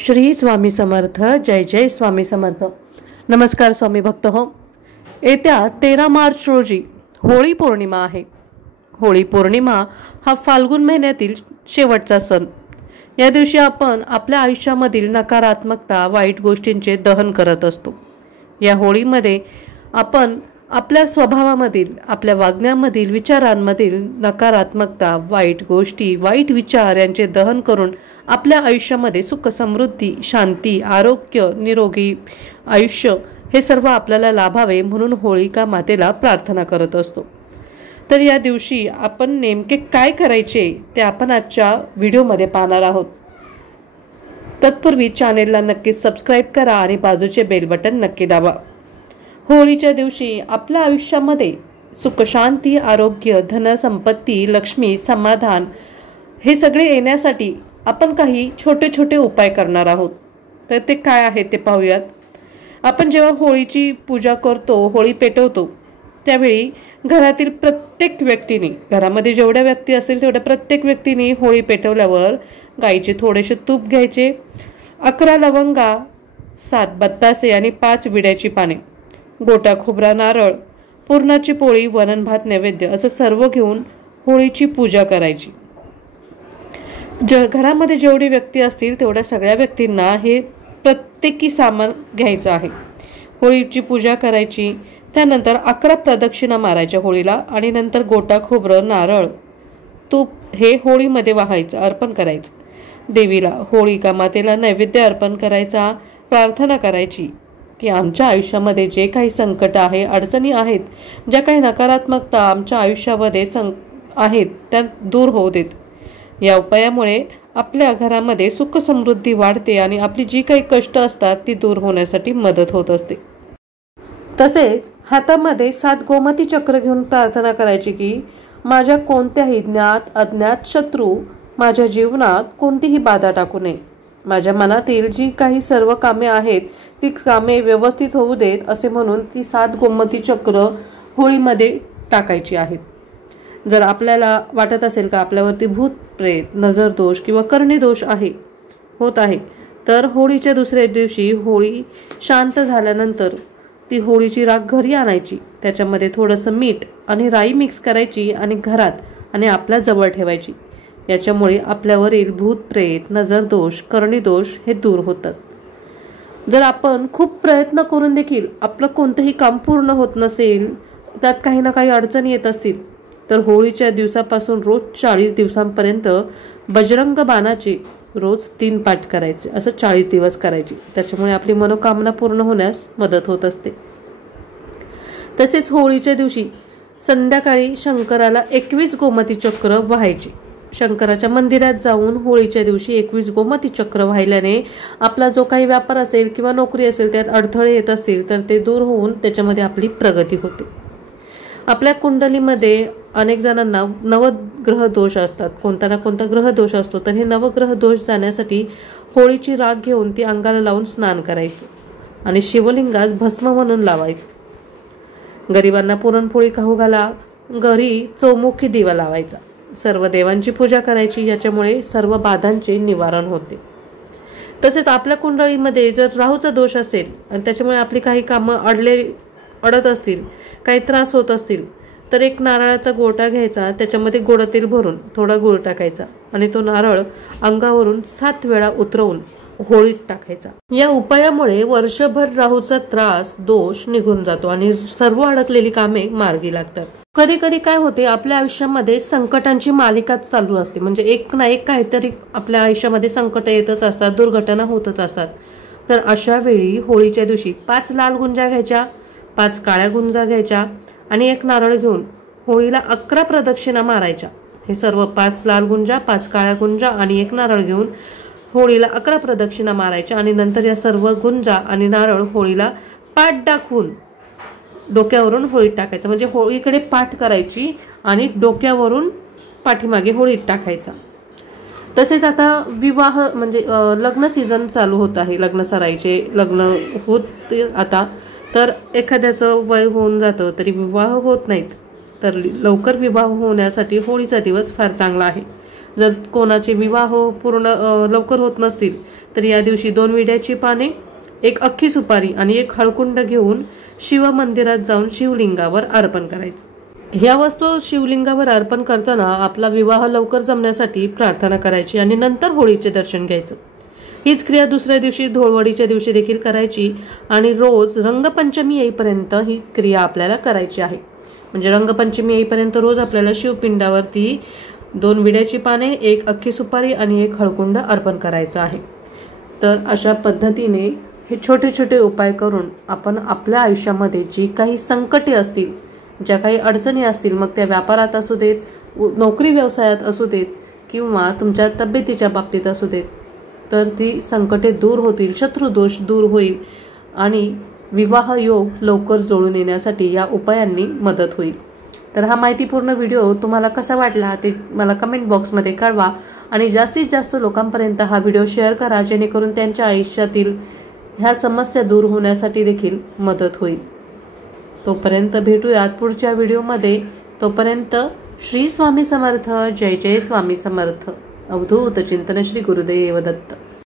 श्री स्वामी समर्थ. जय जय स्वामी समर्थ. नमस्कार स्वामी भक्त हो. येत्या 13 मार्च रोजी होळी पौर्णिमा आहे. होळी पौर्णिमा हा फाल्गुन महिन्यातील शेवटचा सण. या दिवशी आपण आपल्या आयुष्यामधील नकारात्मकता, वाईट गोष्टींचे दहन करत असतो. या होळीमध्ये आपण आपल्या स्वभावामधील, आपल्या वागण्यामधील, विचारांमधील नकारात्मकता, वाईट गोष्टी, वाईट विचार यांचे दहन करून आपल्या आयुष्यामध्ये सुख, समृद्धी, शांती, आरोग्य, निरोगी आयुष्य हे सर्व आपल्याला लाभावे म्हणून होळिका मातेला प्रार्थना करत असतो. तर या दिवशी आपण नेमके काय करायचे ते आपण आजच्या व्हिडिओमध्ये पाहणार आहोत. तत्पूर्वी चॅनेलला नक्कीच सबस्क्राईब करा आणि बाजूचे बेल बटन नक्की दाबा. होळीच्या दिवशी आपल्या आयुष्यामध्ये सुख, शांती, आरोग्य, धन, संपत्ती, लक्ष्मी, समाधान हे सगळे येण्यासाठी आपण काही छोटे छोटे उपाय करणार आहोत. तर ते काय आहे ते पाहूयात. आपण जेव्हा होळीची पूजा करतो, होळी पेटवतो, त्यावेळी घरातील प्रत्येक व्यक्तीने, घरामध्ये जेवढ्या व्यक्ती असतील तेवढ्या प्रत्येक व्यक्तीने होळी पेटवल्यावर गाईचे थोडेसे तूप घ्यायचे, 11 लवंगा, 7 बत्तासे आणि 5 विड्याची पाने, गोटा खोबरा, नारळ, पुरणाची पोळी, वरण भात, नैवेद्य असं सर्व घेऊन होळीची पूजा करायची. घरामध्ये जेवढी व्यक्ती असतील तेवढ्या सगळ्या व्यक्तींना हे प्रत्येकी सामान घ्यायचं आहे. होळीची पूजा करायची. त्यानंतर 11 प्रदक्षिणा मारायच्या होळीला आणि नंतर गोटा खोबरं, नारळ, तूप हे होळीमध्ये वाहायचं, अर्पण करायचं. देवीला, होळिका मातेला नैवेद्य अर्पण करायचा, प्रार्थना करायची की आमच्या आयुष्यामध्ये जे काही संकट आहे, अडचणी आहेत, ज्या काही नकारात्मकता आमच्या आयुष्यामध्ये आहेत त्या दूर होऊ देत. या उपायामुळे आपल्या घरामध्ये सुख समृद्धी वाढते आणि आपली जी काही कष्ट असतात ती दूर होण्यासाठी मदत होत असते. तसेच हातामध्ये 7 गोमती चक्र घेऊन प्रार्थना करायची की माझ्या कोणत्याही ज्ञात अज्ञात शत्रू माझ्या जीवनात कोणतीही बाधा टाकू नये. माझ्या मनातील जी काही सर्व कामे आहेत ती कामे व्यवस्थित होऊ देत असे म्हणून ती 7 गोमती चक्र होळीमध्ये टाकायची आहेत. जर आपल्याला वाटत असेल का आपल्यावरती भूत प्रेत, नजर दोष किंवा करणी दोष होत आहे, तर होळीच्या दुसऱ्या दिवशी होळी शांत झाल्यानंतर ती होळीची राख घरी आणायची. त्याच्यामध्ये थोडंसं मीठ आणि राई मिक्स करायची आणि घरात आणि आपल्या जवळ ठेवायची. याच्यामुळे आपल्यावरील भूत प्रेत, नजर दोष, करणी दोष हे दूर होतात. जर आपण खूप प्रयत्न करून देखील आपलं कोणतंही काम पूर्ण होत नसेल, त्यात काही ना काही अडचणी येत असतील, तर होळीच्या दिवसापासून रोज 40 दिवसांपर्यंत बजरंग बाणाचे रोज 3 पाठ करायचे. असं 40 दिवस करायचे. त्याच्यामुळे आपली मनोकामना पूर्ण होण्यास मदत होत असते. तसेच होळीच्या दिवशी संध्याकाळी शंकराला 21 गोमती चक्र वाहायचे. शंकराच्या मंदिरात जाऊन होळीच्या दिवशी 21 गोमती चक्र वाहिल्याने आपला जो काही व्यापार असेल किंवा नोकरी असेल त्यात अडथळे येत असतील तर ते दूर होऊन त्याच्यामध्ये आपली प्रगती होते. आपल्या कुंडलीमध्ये अनेक जणांना नवग्रह दोष असतात. कोणता ना कोणता ग्रह दोष असतो. तर हे नवग्रह दोष जाण्यासाठी होळीची राख घेऊन ती अंगाला लावून स्नान करायचं आणि शिवलिंगास भस्म म्हणून लावायचं. गरिबांना पुरणपोळी खाऊ घाला. घरी चौमुखी दिवा लावायचा. सर्व देवांची पूजा करायची. याच्यामुळे सर्व बाधांचे निवारण होते. तसेच आपल्या कुंडळीमध्ये जर राहूचा दोष असेल आणि त्याच्यामुळे आपली काही कामं अडत असतील, काही त्रास होत असतील, तर एक नारळाचा गोटा घ्यायचा, त्याच्यामध्ये गोड तेल भरून थोडा गूळ टाकायचा आणि तो नारळ अंगावरून 7 वेळा उतरवून होळीत टाकायचा. या उपायामुळे वर्षभर राहूचा त्रास, दोष निघून जातो आणि सर्व अडकलेली कामे मार्गी लागतात. कधी कधी काय होते, आपल्या आयुष्यामध्ये संकटांची मालिकाच चालू असते. म्हणजे एक ना एक काहीतरी आपल्या आयुष्यामध्ये संकट येतच असतात, दुर्घटना होतच असतात. तर अशा वेळी होळीच्या दिवशी 5 लाल गुंजा घ्यायच्या, 5 काळ्या गुंजा घ्यायच्या आणि एक नारळ घेऊन होळीला 11 प्रदक्षिणा मारायच्या. हे सर्व 5 लाल गुंजा, 5 काळ्या गुंजा आणि एक नारळ घेऊन होळीला 11 प्रदक्षिणा मारायच्या आणि नंतर या सर्व गुंजा आणि नारळ होळीला पाठ दाखवून डोक्यावरून होळीत टाकायचं. म्हणजे होळीकडे पाठ करायची आणि डोक्यावरून पाठीमागे होळीत टाकायचा. तसेच आता विवाह म्हणजे लग्न सीझन चालू होत आहे. लग्न सराईचे लग्न होत आता, तर एखाद्याचं वय होऊन जातं तरी विवाह होत नाहीत, तर लवकर विवाह होण्यासाठी होळीचा दिवस फार चांगला आहे. जर कोणाचे विवाह पूर्ण लवकर होत नसतील तर या दिवशी 2 विड्याची पाने, 1 अख्खी सुपारी आणि 1 हळकुंड घेऊन शिव मंदिरात जाऊन शिवलिंगावर अर्पण करायचं। ह्या वस्तू शिवलिंगावर अर्पण करताना आपला विवाह लवकर जमण्यासाठी प्रार्थना करायची आणि नंतर होळीचे दर्शन घ्यायचं। हीच क्रिया दुसऱ्या दिवशी धुळवडीच्या दिवशी देखील करायची आणि रोज रंगपंचमी येईपर्यंत ही क्रिया आपल्याला करायची आहे। म्हणजे रंगपंचमी येईपर्यंत रोज आपल्याला शिवपिंडावरती 2 विड्याची पाने, 1 अख्खी सुपारी आणि 1 हळकुंड अर्पण करायचं आहे। तर अशा पद्धतीने हे छोटे छोटे उपाय करून आपण आपल्या आयुष्यामध्ये जी काही संकटे असतील, ज्या काही अडचणी असतील, मग त्या व्यापारात असू देत, नोकरी व्यवसायात असू देत किंवा तुमच्या तब्येतीच्या बाबतीत असू देत, तर ती संकटे दूर होतील, शत्रुदोष दूर होईल आणि विवाह योग लवकर जुळून येण्यासाठी या उपायांनी मदत होईल। तर हा माहितीपूर्ण व्हिडिओ तुम्हाला कसा वाटला ते मला कमेंट बॉक्समध्ये कळवा आणि जास्तीत जास्त लोकांपर्यंत हा व्हिडिओ शेअर करा, जेणेकरून त्यांच्या आयुष्यातील ह्या समस्या दूर होण्यासाठी देखील मदत होईल। तोपर्यंत भेटूयात पुढच्या व्हिडिओमध्ये। तोपर्यंत श्री स्वामी समर्थ। जय जय स्वामी समर्थ। अवधूत चिंतन श्री गुरुदेव दत्त।